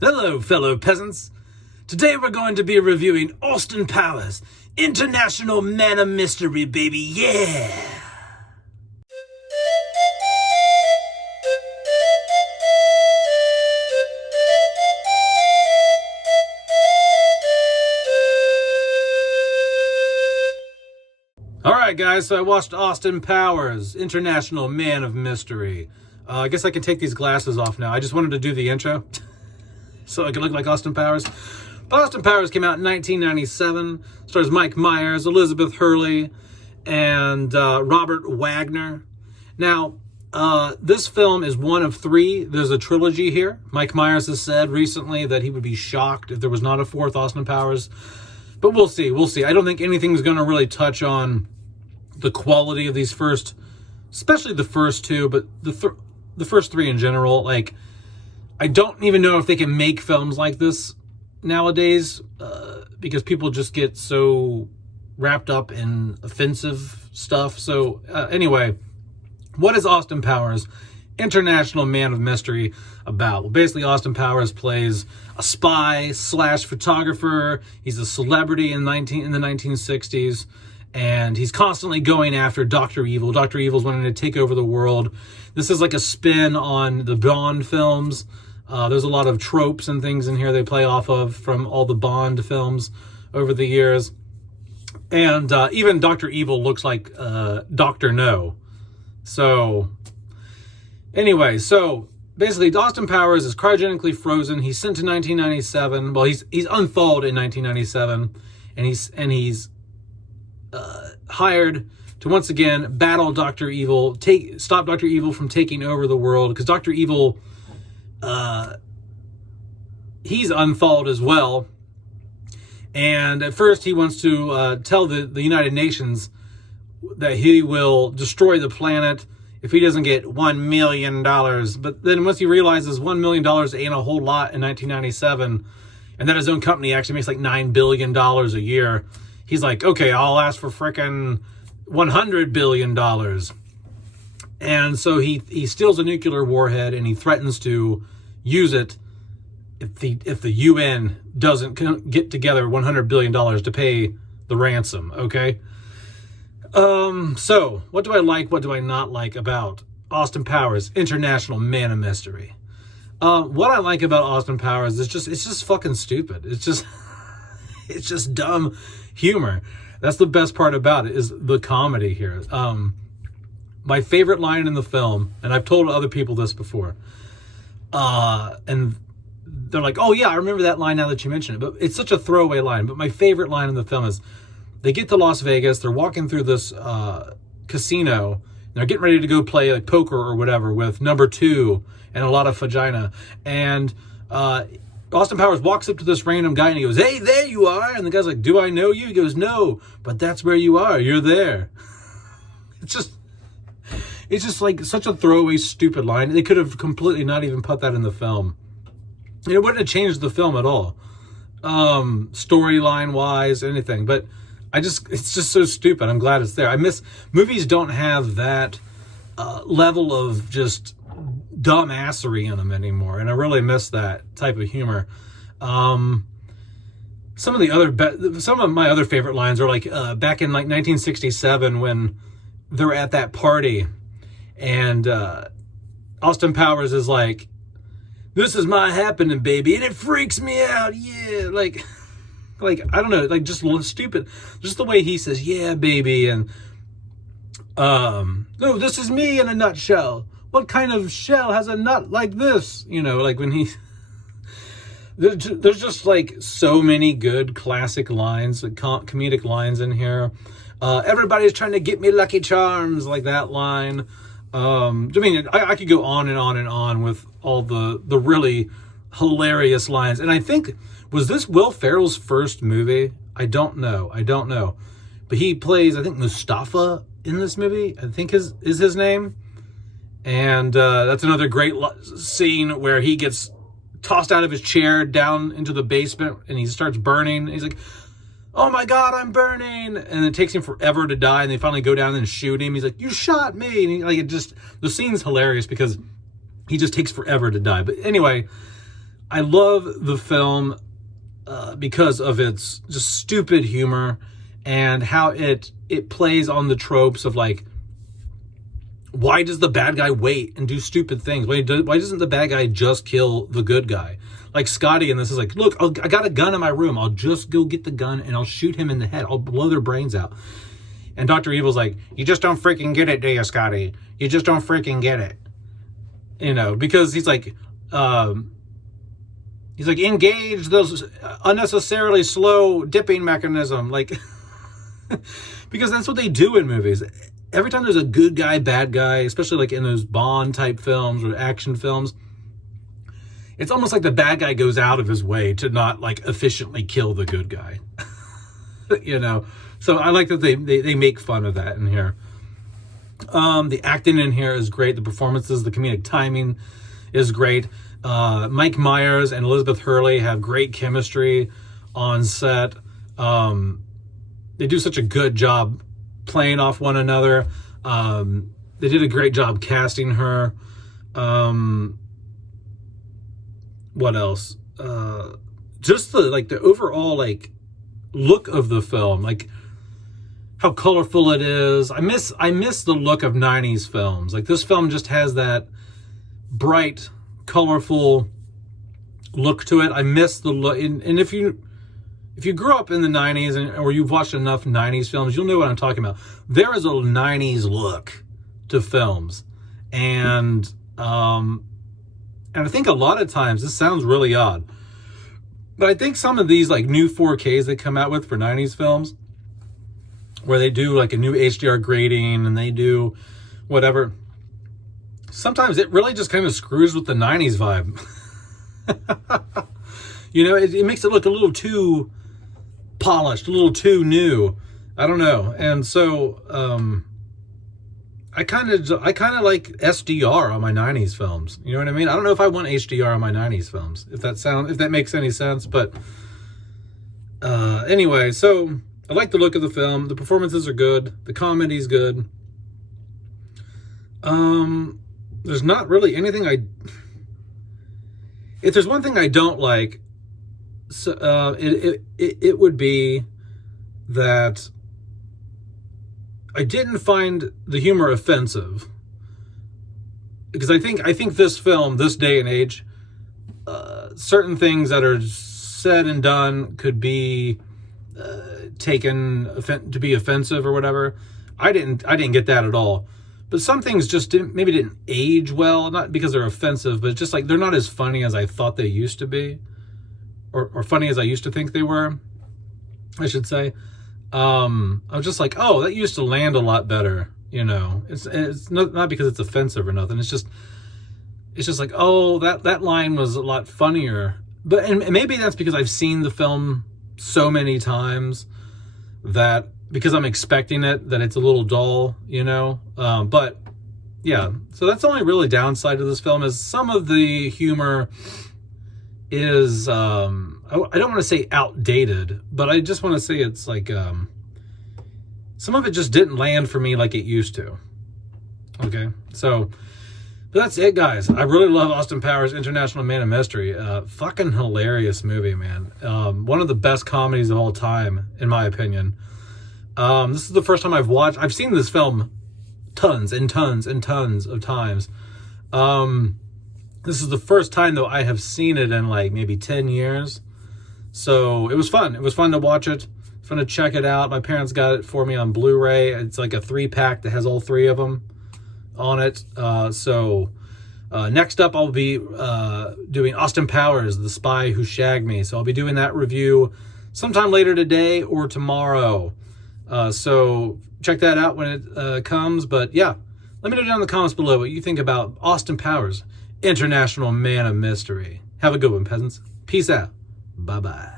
Hello, fellow peasants. Today we're going to be reviewing Austin Powers, International Man of Mystery, baby, yeah! Alright guys, so I watched Austin Powers, International Man of Mystery. I guess I can take these glasses off now. I just wanted to do the intro. So I could look like Austin Powers. But Austin Powers came out in 1997. Stars Mike Myers, Elizabeth Hurley, and Robert Wagner. Now, this film is one of three. There's a trilogy here. Mike Myers has said recently that he would be shocked if there was not a fourth Austin Powers. But we'll see. We'll see. I don't think anything's going to really touch on the quality of these first, especially the first two, but the first three in general. Like, I don't even know if they can make films like this nowadays because people just get so wrapped up in offensive stuff. So anyway, what is Austin Powers, International Man of Mystery, about? Well, basically, Austin Powers plays a spy / photographer. He's a celebrity in the 1960s, and he's constantly going after Dr. Evil. Dr. Evil's wanting to take over the world. This is like a spin on the Bond films. There's a lot of tropes and things in here they play off of from all the Bond films over the years. And even Dr. Evil looks like Dr. No. So, anyway, so basically Austin Powers is cryogenically frozen. He's sent to 1997. Well, he's unthawed in 1997. And he's hired to once again battle Dr. Evil, stop Dr. Evil from taking over the world. Because Dr. Evil... he's unthawed as well, and at first he wants to tell the United Nations that he will destroy the planet if he doesn't get $1 million. But then once he realizes $1 million ain't a whole lot in 1997, and that his own company actually makes like $9 billion a year, he's like, okay, I'll ask for frickin' $100 billion. And so he steals a nuclear warhead and he threatens to use it if the UN doesn't get together $100 billion to pay the ransom, okay? So, what do I like, what do I not like about Austin Powers, International Man of Mystery? What I like about Austin Powers is it's just fucking stupid. It's just dumb humor. That's the best part about it, is the comedy here. My favorite line in the film, and I've told other people this before, and they're like, oh yeah, I remember that line now that you mention it, but it's such a throwaway line. But my favorite line in the film is, they get to Las Vegas, they're walking through this casino, and they're getting ready to go play like poker or whatever with number 2 and a lot of vagina, and Austin Powers walks up to this random guy and he goes, hey, there you are, and the guy's like, do I know you? He goes, no, but that's where you are, you're there. It's just like such a throwaway, stupid line. They could have completely not even put that in the film. It wouldn't have changed the film at all. Storyline wise, anything. But it's just so stupid. I'm glad it's there. Movies don't have that level of just dumbassery in them anymore. And I really miss that type of humor. Some of my other favorite lines are like back in like 1967 when they're at that party. And Austin Powers is like, this is my happening, baby, and it freaks me out, yeah. Like I don't know, like just stupid. Just the way he says, yeah, baby, and no, this is me in a nutshell. What kind of shell has a nut like this? You know, like when he... There's just like so many good classic lines, comedic lines in here. Everybody's trying to get me Lucky Charms, like that line. I mean, I could go on and on and on with all the really hilarious lines. And I think, was this Will Ferrell's first movie? I don't know. But he plays, I think, Mustafa in this movie, I think is his name. And that's another great scene where he gets tossed out of his chair down into the basement and he starts burning. He's like, oh my God, I'm burning. And it takes him forever to die. And they finally go down and shoot him. He's like, you shot me. And the scene's hilarious because he just takes forever to die. But anyway, I love the film because of its just stupid humor and how it plays on the tropes of like, why does the bad guy wait and do stupid things? Why doesn't the bad guy just kill the good guy? Like Scotty in this is like, look, I got a gun in my room. I'll just go get the gun and I'll shoot him in the head. I'll blow their brains out. And Dr. Evil's like, you just don't freaking get it, do you, Scotty? You just don't freaking get it. You know, because he's like, engage those unnecessarily slow dipping mechanism. Like, because that's what they do in movies. Every time there's a good guy, bad guy, especially like in those Bond type films or action films, it's almost like the bad guy goes out of his way to not like efficiently kill the good guy. You know? So I like that they make fun of that in here. The acting in here is great. The performances, the comedic timing is great. Mike Myers and Elizabeth Hurley have great chemistry on set. They do such a good job playing off one another. They did a great job casting her. What else? Just the overall like look of the film, like how colorful it is. I miss the look of 90s films. Like this film just has that bright, colorful look to it. I miss the look. And if you grew up in the 90s or you've watched enough 90s films, you'll know what I'm talking about. There is a 90s look to films. And I think a lot of times, this sounds really odd, but I think some of these like new 4Ks they come out with for 90s films, where they do like a new HDR grading and they do whatever, sometimes it really just kind of screws with the 90s vibe. You know, it makes it look a little too polished, a little too new. I don't know. And so I kind of like SDR on my 90s films. You know what I mean? I don't know if I want HDR on my 90s films, if that makes any sense. But anyway, so I like the look of the film. The performances are good. The comedy's good. There's not really anything if there's one thing I don't like, so it would be that I didn't find the humor offensive, because I think this film, this day and age, certain things that are said and done could be taken to be offensive or whatever. I didn't get that at all. But some things just didn't age well, not because they're offensive, but just like they're not as funny as I thought they used to be, or funny as I used to think they were, I should say. I was just like, oh, that used to land a lot better, you know. It's not because it's offensive or nothing. It's just like, oh, that line was a lot funnier. But and maybe that's because I've seen the film so many times that because I'm expecting it, that it's a little dull, you know. But yeah, so that's the only really downside of this film, is some of the humor is I don't want to say outdated, but I just want to say it's like some of it just didn't land for me like it used to. Okay, so but that's it, guys. I really love Austin Powers International Man of Mystery. Fucking hilarious movie, man. One of the best comedies of all time, in my opinion. This is the first time I've seen this film tons and tons and tons of times. This is the first time, though, I have seen it in like maybe 10 years. So it was fun. It was fun to watch it. Fun to check it out. My parents got it for me on Blu-ray. It's like a 3-pack that has all 3 of them on it. So next up, I'll be doing Austin Powers, The Spy Who Shagged Me. So I'll be doing that review sometime later today or tomorrow. So check that out when it comes. But yeah, let me know down in the comments below what you think about Austin Powers, International Man of Mystery. Have a good one, peasants. Peace out. Bye-bye.